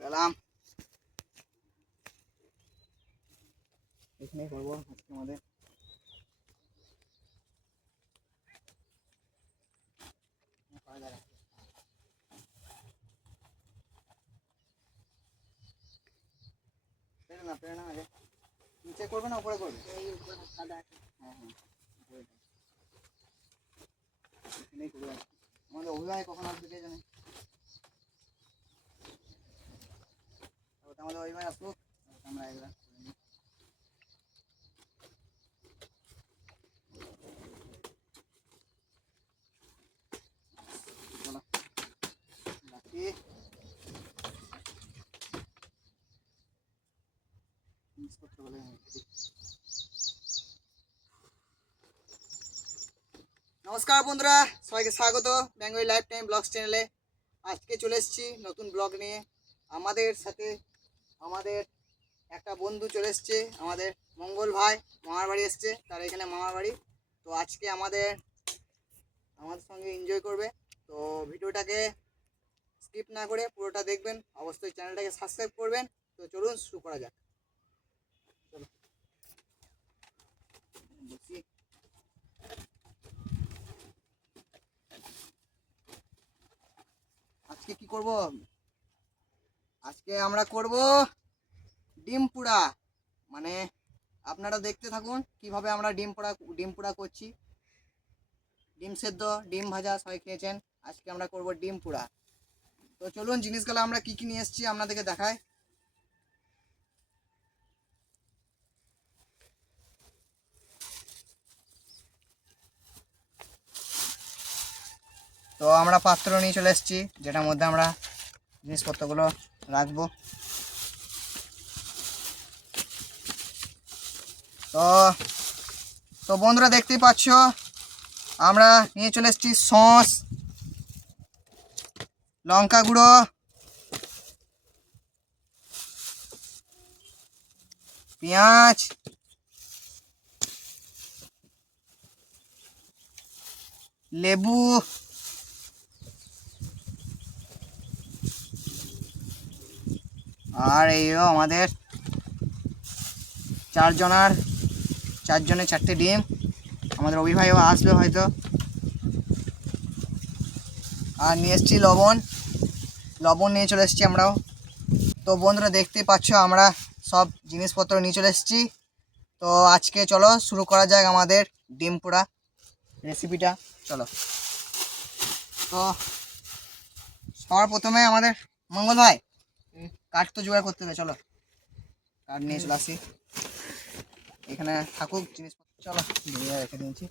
গেলাম এখানে করবো আজকে আমাদের প্রেরণা আগে নিচে করবে না উপরে করবে? হ্যাঁ এখানেই করবে। আমাদের অভিভাবক কখন আসবে কে জানে। আমাদের অভিভাবক আসুক আমরা এগুলা নমস্কার বন্ধুরা, সবাইকে স্বাগত বেঙ্গলি লাইফ টাইম ব্লগস চ্যানেলে। আজকে চলে এসেছি নতুন ব্লগ নিয়ে। আমাদের সাথে আমাদের একটা বন্ধু চলে এসছে, আমাদের মঙ্গল ভাই মামার বাড়ি এসছে, তার এখানে মামার বাড়ি। তো আজকে আমাদের সঙ্গে এনজয় করবে। তো ভিডিওটাকে স্কিপ না করে পুরোটা দেখবেন, অবশ্যই চ্যানেলটাকে সাবস্ক্রাইব করবেন। তো চলুন শুরু করা যাক। চলো বসি। আজকে কি করব? আজকে আমরা করব ডিম পোড়া। মানে আপনারা দেখতে থাকুন কিভাবে আমরা ডিম পোড়া করছি। ডিম সেদ্ধ, ডিম ভাজা সবাই খেয়েছেন, আজকে আমরা করব ডিম পোড়া। তো চলুন জিনিসগুলো আমরা কি কি নিয়ে এসেছি আপনাদেরকে দেখাই। তো আমরা পাত্র নিয়ে চলে এসেছি, যেটার মধ্যে আমরা জিনিসপত্রগুলো রাখবো। তো বন্ধুরা দেখতেই পাচ্ছ, আমরা নিয়ে চলে এসেছি সস, লঙ্কা গুঁড়ো, পেঁয়াজ, লেবু, আর এই আমাদের চারজনে 4টে ডিম। আমাদের অভিভাবক আসবে হয়তো। আর নিয়ে এসেছি লবণ নিয়ে চলে এসেছি আমরাও। তো বন্ধুরা দেখতেই পাচ্ছ আমরা সব জিনিসপত্র নিয়ে চলে এসেছি। তো আজকে চলো শুরু করা যাক আমাদের ডিম পোড়া রেসিপিটা। চলো। তো সবার প্রথমে আমাদের মঙ্গল ভাই কাঠ তো জোগাড় করতে হবে। চলো কাঠ নিয়ে চলে আসি, এখানে থাকুক জিনিসপত্র। চলো রেখে দিয়েছি।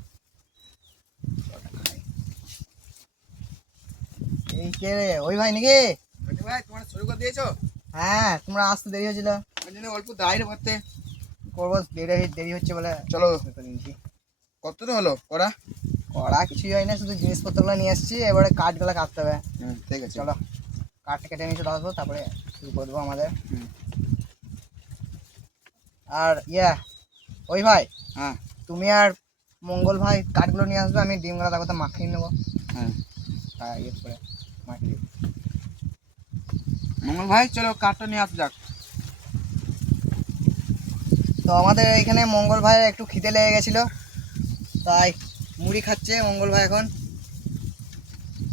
এই কে রে? ওই ভাই নাকি? ভাই তোমরা শুরু করে দিয়েছো? হ্যাঁ, তোমরা আসতে দেরি হয়েছিল, ওই জন্য অল্প দাঁড়িয়ে করতে করবো, দেরি হচ্ছে বলে। চলো কতটা হলো করা কিছুই হয় না, শুধু জিনিসপত্রগুলো নিয়ে এসেছি, এবারে কাঠগুলো কাটতে হবে। ঠিক আছে চলো কাঠ কেটে নিয়ে চলে আসবো, তারপরে শুরু করে দেবো আমাদের। আর ওই ভাই, হ্যাঁ তুমি আর মঙ্গল ভাই কাঠগুলো নিয়ে আসবে, আমি ডিমগুলো তার কথা মাখিয়ে নেবো। হ্যাঁ ইয়ে করে মাখিয়ে। মঙ্গল ভাই চলো কাঠটা নিয়ে আসা যাক। তো আমাদের এখানে মঙ্গল ভাইয়ের একটু খিদে লেগে গেছিলো, তাই মুড়ি খাচ্ছে মঙ্গল ভাই এখন।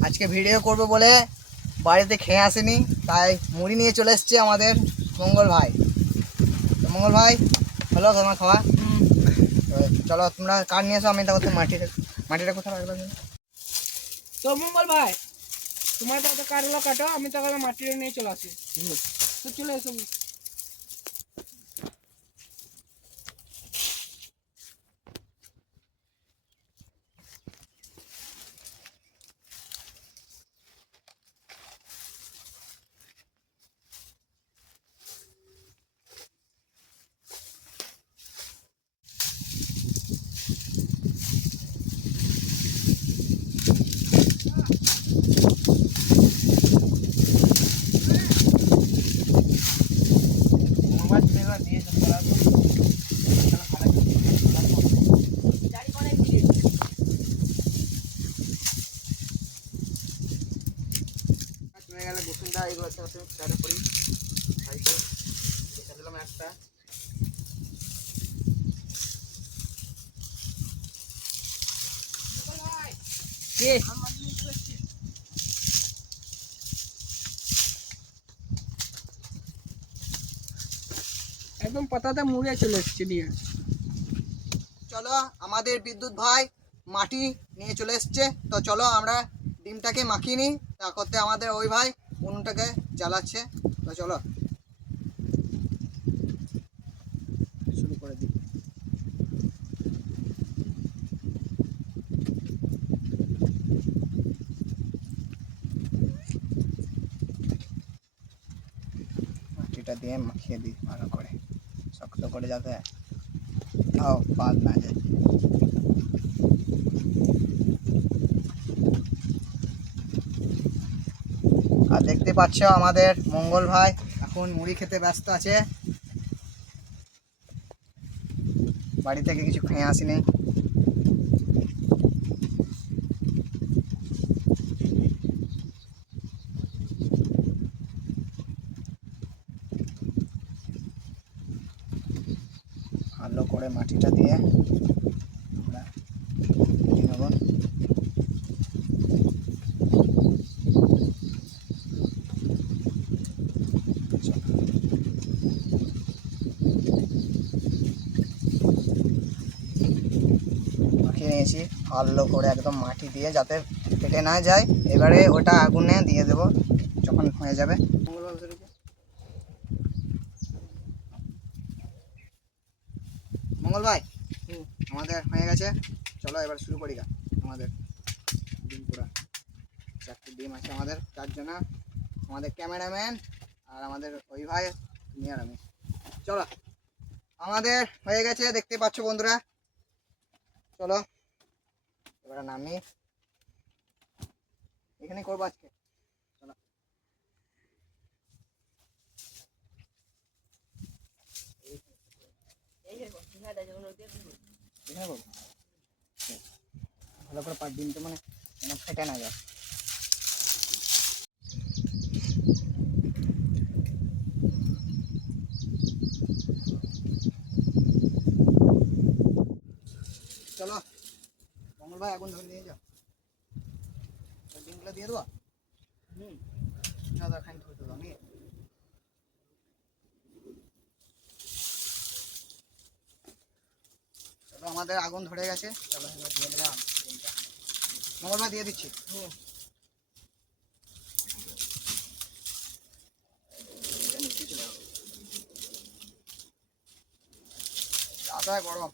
আজকে ভিডিও করবে বলে বাড়িতে খেয়ে আসেনি, তাই মুড়ি নিয়ে চলে এসছে আমাদের মঙ্গল ভাই। তো মঙ্গল ভাই হলো তোমার খাওয়া। তো চলো তোমরা কাঠ নিয়ে এসো, আমি তারপর মাটিটা কোথায় রাখলাম। তো মঙ্গল ভাই তোমার তো কাঠগুলো কাটো, আমি তখন মাটিটা নিয়ে চলে আসি। তো চলে এসো। হয়ে গেলে বসুনটা এগুলো স্টার্ট করি। ভাইকে রেখে দিলাম একটা। কে একদম পাতাতে মুড়ে চলে এসছে নিয়ে। চলো আমাদের বিদ্যুৎ ভাই মাটি নিয়ে চলে এসছে, তো চলো আমরা ডিমটাকে মাখিয়ে নিই। তা করতে আমাদের ওই ভাই উনুনটাকে জ্বালাচ্ছে, তো চলো শুরু করে দিই। মাটিটা দিয়ে মাখিয়ে দিই ভালো করে, শক্ত করে যাতে তাও বাদ না যায়। আর দেখতে পাচ্ছ আমাদের মঙ্গল ভাই এখন মুড়ি খেতে ব্যস্ত আছে, বাড়ি থেকে কিছু খেয়ে আসিনি। ভালো করে মাটিটা দিয়ে আমরা দিয়ে নেব। মাখিয়ে নিয়েছি ভালো করে একদম মাটি দিয়ে যাতে ফেটে না যায়। এবারে ওটা আগুনে দিয়ে দেব যখন হয়ে যাবে। মঙ্গল ভাই আমাদের হয়ে গেছে, চলো এবার শুরু করি গা। আমাদের ডিম পুরা 4টে ডিম আছে আমাদের 4 জনা, আমাদের ক্যামেরাম্যান আর আমাদের ওই ভাই, তুমি আর আমি। চলো আমাদের হয়ে গেছে দেখতে পাচ্ছ বন্ধুরা, চলো এবার নামি এখানে করবো আজকে। চলো এখানে করবো ভালো করে ডিমটা মানে ফেটে না যায়। চলো মঙ্গল ভাই আগুন ধরে নিয়ে যাও, ডিমগুলো দিয়ে দেবো। না খান ধরতে দাও, নিয়ে চলো আমাদের আগুন ধরে গেছে। চলো এবার দিয়ে দিলাম ডিমটা, মঙ্গল ভাই দিয়ে দিচ্ছি। দাদা গরম।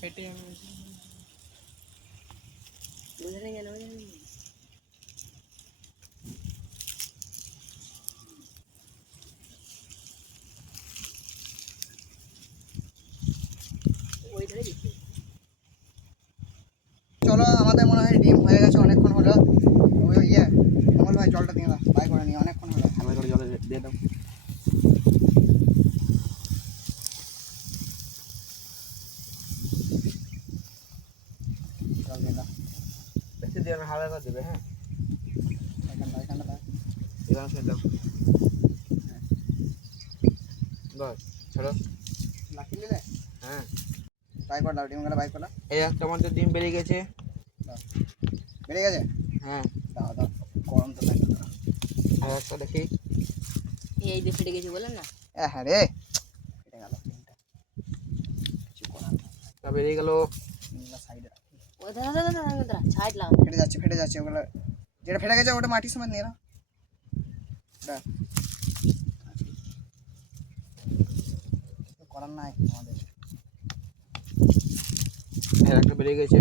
ফেটে চলো আমাদের মনে হয় ডিম হয়ে গেছে অনেকক্ষণ হলো। ওই মঙ্গল ভাই জলটা দিয়ে দাও, বাই করে নিই, অনেকক্ষণ হলো। আমি করে জলে দিয়ে দাও। জল দিয়ে দাও, বেশি দিয়ে না, হালকা করে দেবে। হ্যাঁ এখানটা দাও। এখানে ছেড়ে দাও। বস ছাড়ো। লাকি নিলে হ্যাঁ বাই করে দাও, ডিমগুলো বাই করে দাও। এই একটা আমাদের ডিম বেরিয়ে গেছে। বেড়ে গেছে, হ্যাঁ দাও দাও, গরম তো লাগে। আর একটা দেখি। এই যে ফেটে গেছে বলেন না। হ্যাঁ রে ফেটে গেল ডিমটা, কিছু করার নেই। তা বেরিয়ে গেল। ডিমগুলো সাইডে রাখি। ও দাদা ছাইড লাগ। ফেটে যাচ্ছে ওগুলো, যেটা ফেটে গেছে ওটা মাটির সময় নিয়ে নাও। কিছু করার নাই আমাদের। আর একটা বেরিয়ে গেছে।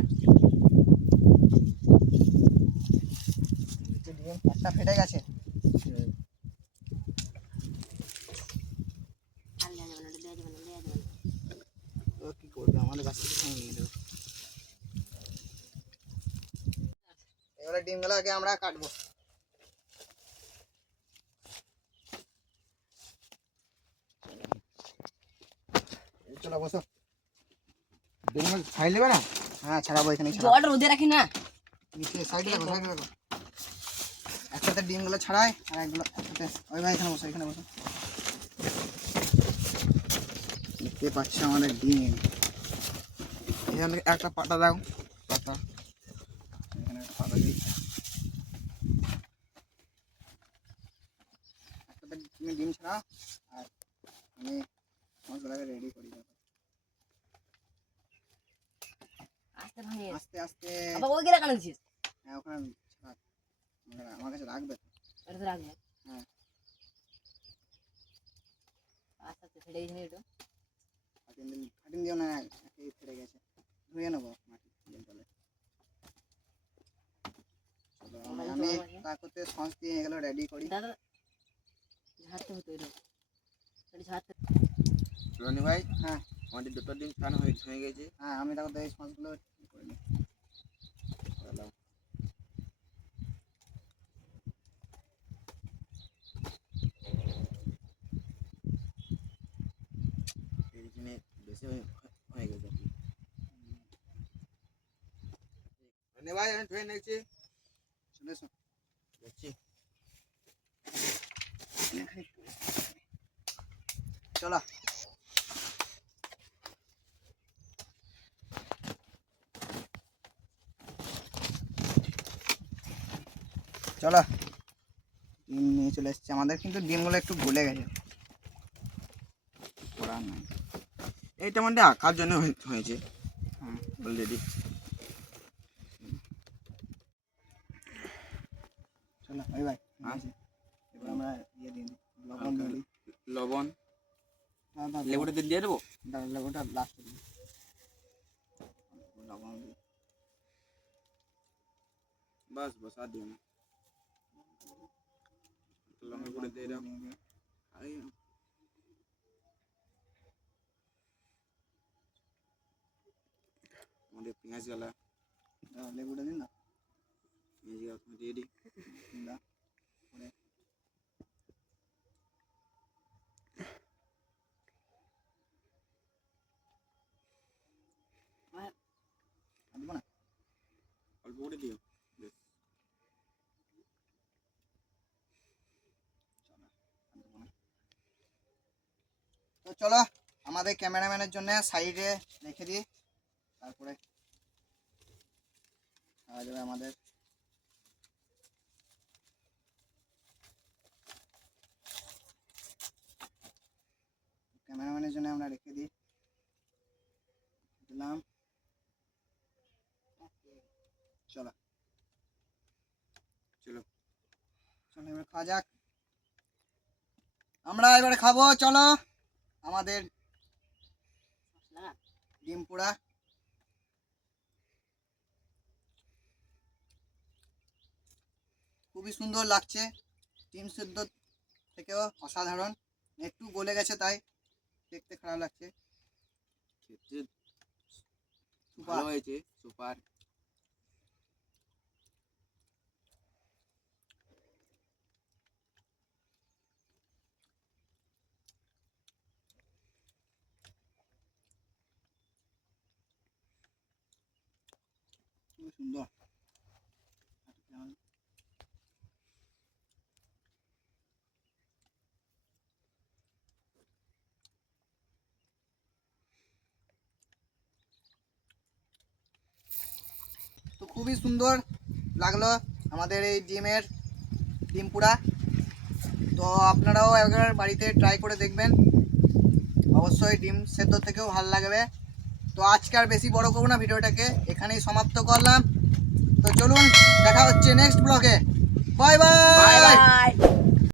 ডিম একটা ফেটে গেছে। তো কি করবে, আমাদের কাছ থেকে সঙ্গে নিয়ে দেবে। এবারে ডিমগুলো আগে আমরা কাটবো। চলো বসো। ডিম খাই নেবে না? হ্যাঁ ছাড়াবো, এখানে জলটা রোদে রাখি না। নিচে সাইডে রাখো, সাইডে রাখো। একসাথে ডিমগুলো ছাড়াই আর একগুলো একসাথে। ওই ভাই এখানে বসো, এখানে বসো। দেখতে পাচ্ছ আমাদের ডিম। এখানে একটা পাতা দাও, পাতা। এখানে একটা পাতা দিই। একসাথে তুমি ডিম ছাড়াও আর আমি মশলাটাকে রেডি করি। আস্তে ভাঙে। আস্তে আস্তে। আবার ওই গেলা কানে দিছিস? হ্যাঁ ওখানে ছাড়া, আমার কাছে রাখবে তো। এটা তো রাখবে। হ্যাঁ আস্তে আস্তে ফেটে গেছে এটা। কাটিং দিও না, একেই ফেটে গেছে। ধুয়ে নেবো মাটি জলে। চলো আমি তা করতে সস দিয়ে এগুলো রেডি করি। দাদা ঝাড়তে হতো এটা। এটা ঝাড়তে। রনি ভাই, হ্যাঁ আমাদের দুটো ডিম ছাড়ানো হয়ে গেছে। হ্যাঁ আমি তারপর এই সসগুলো করে নিই। দাও। এইখানে বেশি হয়ে গেছে। রনি ভাই, আমি ধুয়ে নিয়েছি। চলে এসো। দেখছি। চলো চলো, ডিম নিয়ে চলে এসছে আমাদের, কিন্তু ডিমগুলো একটু গলে গেছে। করার নাই। এইটা মানে আঁকার জন্য হয়েছে হ্যাঁ অলরেডি। চলো ওই ভাই হ্যাঁ। এবার আমরা দিয়ে দিই লবণ দিয়ে দিই। লবণ, হ্যাঁ হ্যাঁ লেবুটা দিয়ে দেবো। লেবুটা লাস্টে দিই। লবণ দিই। বাস বাস, আর দিও না। লঙ্কা গুঁড়ো দিয়ে দাও। আমাদের পেঁয়াজ গালা, লেবুটা দিন না। পেঁয়াজ গালা দিয়ে দিই। না করে দিব না, অল্প করে দিও। বেশ। তো চলো আমাদের ক্যামেরাম্যানের জন্য সাইডে রেখে দিই, তারপরে খাওয়া যাবে আমাদের। ক্যামেরাম্যানের জন্য আমরা রেখে দিই, দিলাম। চলো চলো চলো এবার খাওয়া যাক। আমরা এবারে খাবো। চলো আমাদের ডিম পোড়া। খুবই সুন্দর লাগছে, ডিম সেদ্ধ থেকেও অসাধারণ। একটু গলে গেছে তাই দেখতে খারাপ লাগছে। খেতে ভালো হয়েছে, সুপার। খুবই সুন্দর। তো খুবই সুন্দর লাগলো আমাদের এই ডিম পোড়া। তো আপনারাও একবার বাড়িতে ট্রাই করে দেখবেন, অবশ্যই ডিম সেদ্ধ থেকেও ভালো লাগবে। তো আজকে আর বেশি বড় করবো না, ভিডিওটাকে এখানেই সমাপ্ত করলাম। তো চলুন দেখা হচ্ছে নেক্সট ব্লগে। Bye bye. Bye bye.